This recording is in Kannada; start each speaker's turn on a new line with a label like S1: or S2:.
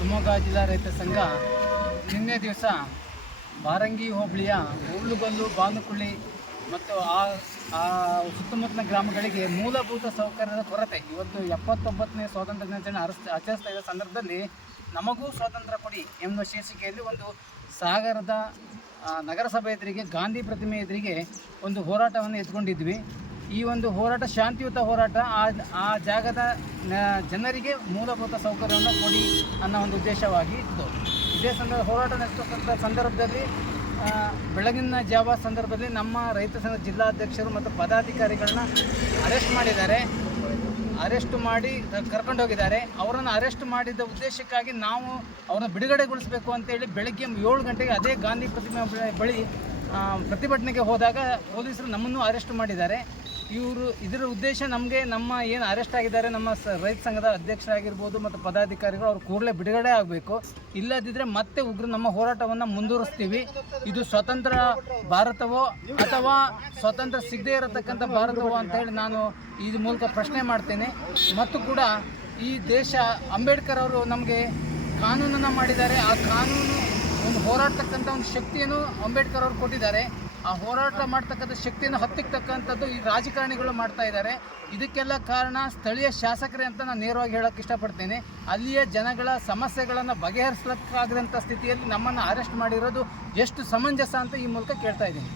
S1: ಶಿವಮೊಗ್ಗ ಜಿಲ್ಲಾ ರೈತ ಸಂಘ ನಿನ್ನೆ ದಿವಸ ಬಾರಂಗಿ ಹೋಬಳಿಯ ಉರುಳುಗಲ್ಲು ಬಾನುಕುಳ್ಳಿ ಮತ್ತು ಆ ಆ ಸುತ್ತಮುತ್ತಲಿನ ಗ್ರಾಮಗಳಿಗೆ ಮೂಲಭೂತ ಸೌಕರ್ಯದ ಕೊರತೆ. ಇವತ್ತು ಎಪ್ಪತ್ತೊಂಬತ್ತನೇ ಸ್ವಾತಂತ್ರ್ಯ ದಿನಾಚರಣೆ ಅರಸ್ ಆಚರಿಸ್ತಾ ಇರೋ ಸಂದರ್ಭದಲ್ಲಿ ನಮಗೂ ಸ್ವಾತಂತ್ರ್ಯ ಕೊಡಿ ಎಂಬ ಶೀರ್ಷಿಕೆಯಲ್ಲಿ ಒಂದು ಸಾಗರದ ನಗರಸಭೆ ಎದುರಿಗೆ, ಗಾಂಧಿ ಪ್ರತಿಮೆ ಎದುರಿಗೆ ಒಂದು ಹೋರಾಟವನ್ನು ಎತ್ಕೊಂಡಿದ್ವಿ. ಈ ಒಂದು ಹೋರಾಟ, ಶಾಂತಿಯುತ ಹೋರಾಟ ಆ ಆ ಜಾಗದ ಜನರಿಗೆ ಮೂಲಭೂತ ಸೌಕರ್ಯವನ್ನು ಕೊಡಿ ಅನ್ನೋ ಒಂದು ಉದ್ದೇಶವಾಗಿ ಇತ್ತು. ಇದೇ ಸಂದರ್ಭ, ಹೋರಾಟ ನಡೆಸತಕ್ಕಂಥ ಸಂದರ್ಭದಲ್ಲಿ ಬೆಳಗಿನ ಜಾವ ಸಂದರ್ಭದಲ್ಲಿ ನಮ್ಮ ರೈತ ಸಂಘ ಜಿಲ್ಲಾಧ್ಯಕ್ಷರು ಮತ್ತು ಪದಾಧಿಕಾರಿಗಳನ್ನ ಅರೆಸ್ಟ್ ಮಾಡಿದ್ದಾರೆ. ಅರೆಸ್ಟ್ ಮಾಡಿ ಕರ್ಕೊಂಡು ಹೋಗಿದ್ದಾರೆ. ಅವರನ್ನು ಅರೆಸ್ಟ್ ಮಾಡಿದ ಉದ್ದೇಶಕ್ಕಾಗಿ ನಾವು ಅವರನ್ನು ಬಿಡುಗಡೆಗೊಳಿಸಬೇಕು ಅಂತೇಳಿ ಬೆಳಗ್ಗೆ ಏಳು ಗಂಟೆಗೆ ಅದೇ ಗಾಂಧಿ ಪ್ರತಿಮೆ ಬಳಿ- ಬಳಿ ಪ್ರತಿಭಟನೆಗೆ ಹೋದಾಗ ಪೊಲೀಸರು ನಮ್ಮನ್ನು ಅರೆಸ್ಟ್ ಮಾಡಿದ್ದಾರೆ. ಇವರು ಇದರ ಉದ್ದೇಶ ನಮಗೆ ನಮ್ಮ ಏನು ಅರೆಸ್ಟ್ ಆಗಿದ್ದಾರೆ, ನಮ್ಮ ರೈತ ಸಂಘದ ಅಧ್ಯಕ್ಷರಾಗಿರ್ಬೋದು ಮತ್ತು ಪದಾಧಿಕಾರಿಗಳು ಅವ್ರು ಕೂಡಲೇ ಬಿಡುಗಡೆ ಆಗಬೇಕು. ಇಲ್ಲದಿದ್ದರೆ ಮತ್ತೆ ಉಗ್ರ ನಮ್ಮ ಹೋರಾಟವನ್ನು ಮುಂದುವರಿಸ್ತೀವಿ. ಇದು ಸ್ವತಂತ್ರ ಭಾರತವೋ ಅಥವಾ ಸ್ವತಂತ್ರ ಸಿಗದೇ ಇರತಕ್ಕಂಥ ಭಾರತವೋ ಅಂತ ಹೇಳಿ ನಾನು ಈ ಮೂಲಕ ಪ್ರಶ್ನೆ ಮಾಡ್ತೇನೆ. ಮತ್ತು ಕೂಡ ಈ ದೇಶ ಅಂಬೇಡ್ಕರ್ ಅವರು ನಮಗೆ ಕಾನೂನನ್ನು ಮಾಡಿದ್ದಾರೆ. ಆ ಕಾನೂನು ಒಂದು ಹೋರಾಡ್ತಕ್ಕಂಥ ಒಂದು ಶಕ್ತಿಯನ್ನು ಅಂಬೇಡ್ಕರ್ ಅವರು ಕೊಟ್ಟಿದ್ದಾರೆ. ಆ ಹೋರಾಟ ಮಾಡ್ತಕ್ಕಂಥ ಶಕ್ತಿಯನ್ನು ಹತ್ತಿಕ್ಕತಕ್ಕಂಥದ್ದು ಈ ರಾಜಕಾರಣಿಗಳು ಮಾಡ್ತಾ ಇದ್ದಾರೆ. ಇದಕ್ಕೆಲ್ಲ ಕಾರಣ ಸ್ಥಳೀಯ ಶಾಸಕರೇ ಅಂತ ನಾನು ನೇರವಾಗಿ ಹೇಳೋಕೆ ಇಷ್ಟಪಡ್ತೇನೆ. ಅಲ್ಲಿಯ ಜನಗಳ ಸಮಸ್ಯೆಗಳನ್ನು ಬಗೆಹರಿಸಲಿಕ್ಕಾಗದಂಥ ಸ್ಥಿತಿಯಲ್ಲಿ ನಮ್ಮನ್ನು ಅರೆಸ್ಟ್ ಮಾಡಿರೋದು ಎಷ್ಟು ಸಮಂಜಸ ಅಂತ ಈ ಮೂಲಕ ಕೇಳ್ತಾ ಇದ್ದೀನಿ.